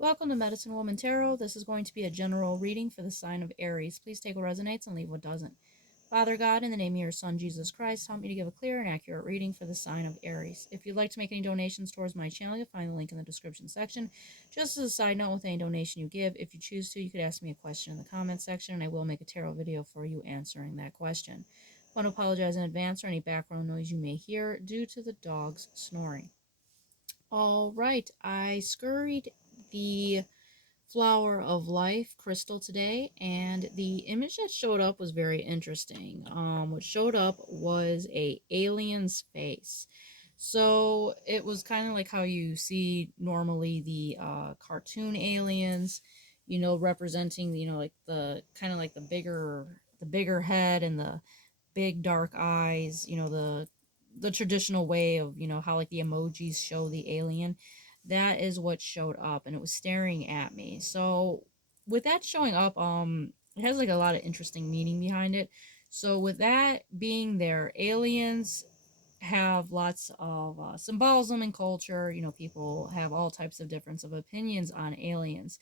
Welcome to Medicine Woman Tarot. This is going to be a general reading for the sign of Aries. Please take what resonates and leave what doesn't. Father God, in the name of your Son, Jesus Christ, help me to give a clear and accurate reading for the sign of Aries. If you'd like to make any donations towards my channel, you'll find the link in the description section. Just as a side note, with any donation you give, if you choose to, you could ask me a question in the comments section, and I will make a tarot video for you answering that question. I want to apologize in advance for any background noise you may hear due to the dogs snoring. All right, I scurried the Flower of Life crystal today, and the image that showed up was very interesting. What showed up was a alien's face. So it was kind of like how you see normally the cartoon aliens, representing, like the kind of like the bigger head and the big dark eyes, the traditional way of, how like the emojis show the alien. That is what showed up, and it was staring at me. So with that showing up, it has like a lot of interesting meaning behind it. So with that being there, aliens have lots of symbolism and culture. People have all types of difference of opinions on aliens.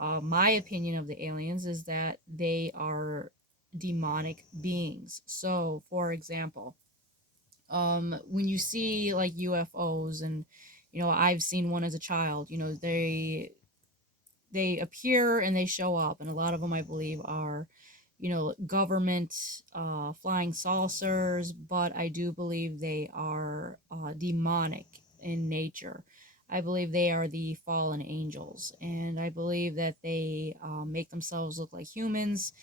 My opinion of the aliens is that they are demonic beings. So, for example, when you see like UFOs, and I've seen one as a child. They appear and they show up, and a lot of them I believe are government flying saucers, but I do believe they are demonic in nature. I believe they are the fallen angels, and I believe that they make themselves look like humans,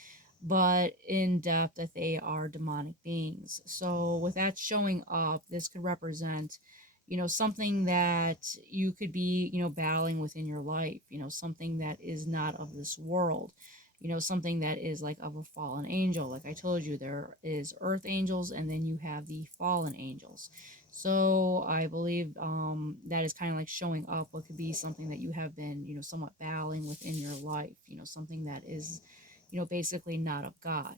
but in depth that they are demonic beings. So with that showing up, this could represent something that you could be battling within your life, something that is not of this world, something that is like of a fallen angel. Like I told you, there is earth angels, and then you have the fallen angels. So I believe that is kind of like showing up what could be something that you have been somewhat battling within your life, something that is basically not of God.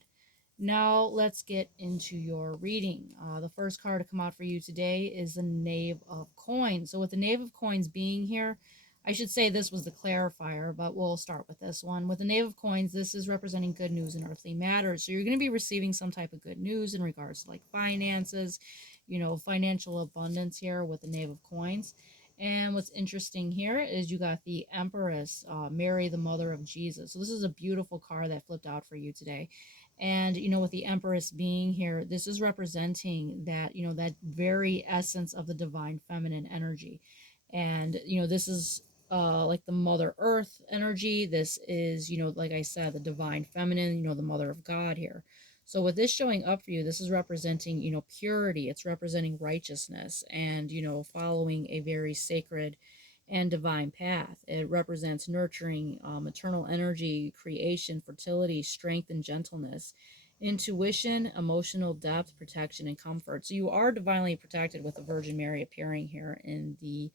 Now let's get into your reading. The first card to come out for you today is the Knave of Coins. So with the Knave of Coins being here, I should say this was the clarifier, but we'll start with this one. With the Knave of Coins, this is representing good news in earthly matters. So you're going to be receiving some type of good news in regards to like finances, financial abundance here with the Knave of Coins. And what's interesting here is you got the Empress, Mary, the mother of Jesus. So this is a beautiful card that flipped out for you today. And with the Empress being here, this is representing that that very essence of the divine feminine energy. And this is like the Mother Earth energy. This is like I said, the divine feminine, the mother of God here. So with this showing up for you, this is representing purity. It's representing righteousness, and following a very sacred and divine path. It represents nurturing, maternal energy, creation, fertility, strength, and gentleness, intuition, emotional depth, protection, and comfort. So you are divinely protected with the Virgin Mary appearing here in the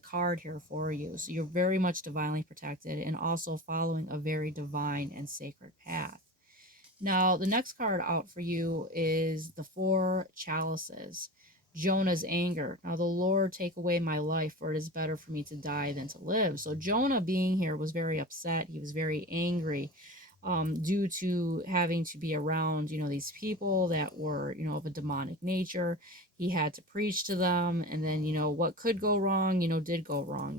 card here for you. So you're very much divinely protected, and also following a very divine and sacred path. Now, the next card out for you is the Four Chalices. Jonah's anger. Now, the Lord take away my life, for it is better for me to die than to live. So Jonah being here was very upset. He was very angry, due to having to be around, these people that were, of a demonic nature. He had to preach to them, and then, what could go wrong, did go wrong.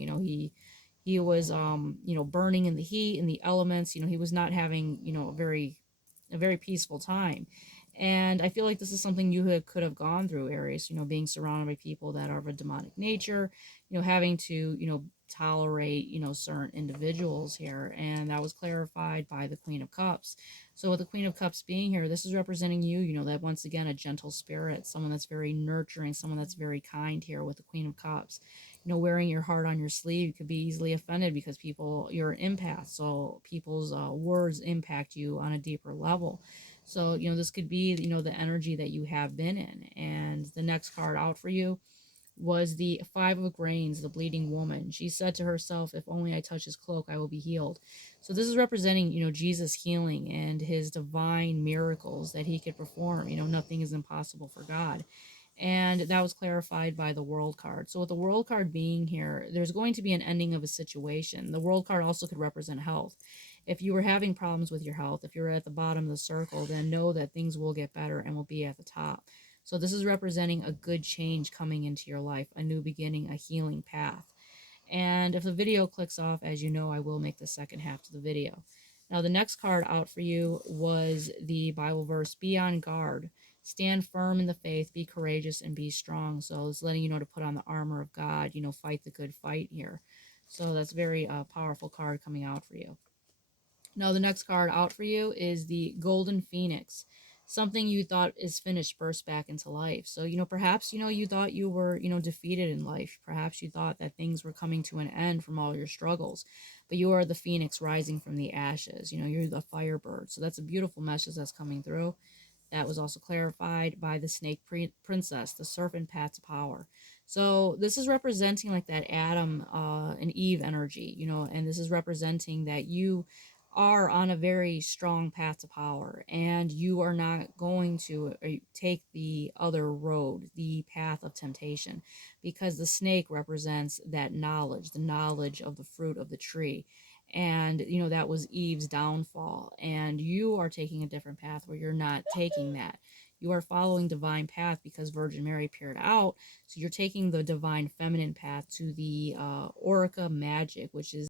He was, burning in the heat and the elements. He was not having, a very peaceful time. And I feel like this is something you could have gone through, Aries, being surrounded by people that are of a demonic nature, having to, tolerate, certain individuals here. And that was clarified by the Queen of Cups. So with the Queen of Cups being here, this is representing you, that once again, a gentle spirit, someone that's very nurturing, someone that's very kind here with the Queen of Cups. Wearing your heart on your sleeve could be easily offended because you're an empath, so people's words impact you on a deeper level. So, this could be, the energy that you have been in. And the next card out for you was the Five of Grains, the bleeding woman. She said to herself, if only I touch his cloak, I will be healed. So this is representing, Jesus healing and his divine miracles that he could perform. Nothing is impossible for God. And that was clarified by the world card. So with the world card being here, there's going to be an ending of a situation. The world card also could represent health. If you were having problems with your health, if you're at the bottom of the circle, then know that things will get better and will be at the top. So this is representing a good change coming into your life, a new beginning, a healing path. And if the video clicks off, as you know, I will make the second half to the video. Now, the next card out for you was the Bible verse, be on guard. Stand firm in the faith, be courageous, and be strong. So it's letting you know to put on the armor of God, fight the good fight here. So that's a very powerful card coming out for you. Now, the next card out for you is the Golden Phoenix. Something you thought is finished burst back into life. So, perhaps, you thought you were, defeated in life. Perhaps you thought that things were coming to an end from all your struggles. But you are the phoenix rising from the ashes. You're the firebird. So that's a beautiful message that's coming through. That was also clarified by the snake princess, the serpent path to power. So this is representing like that Adam and Eve energy, and this is representing that you are on a very strong path to power, and you are not going to take the other road, the path of temptation, because the snake represents that knowledge, the knowledge of the fruit of the tree. And that was Eve's downfall, and you are taking a different path where you're not taking that. You are following divine path because Virgin Mary appeared out. So you're taking the divine feminine path to the Orica magic, which is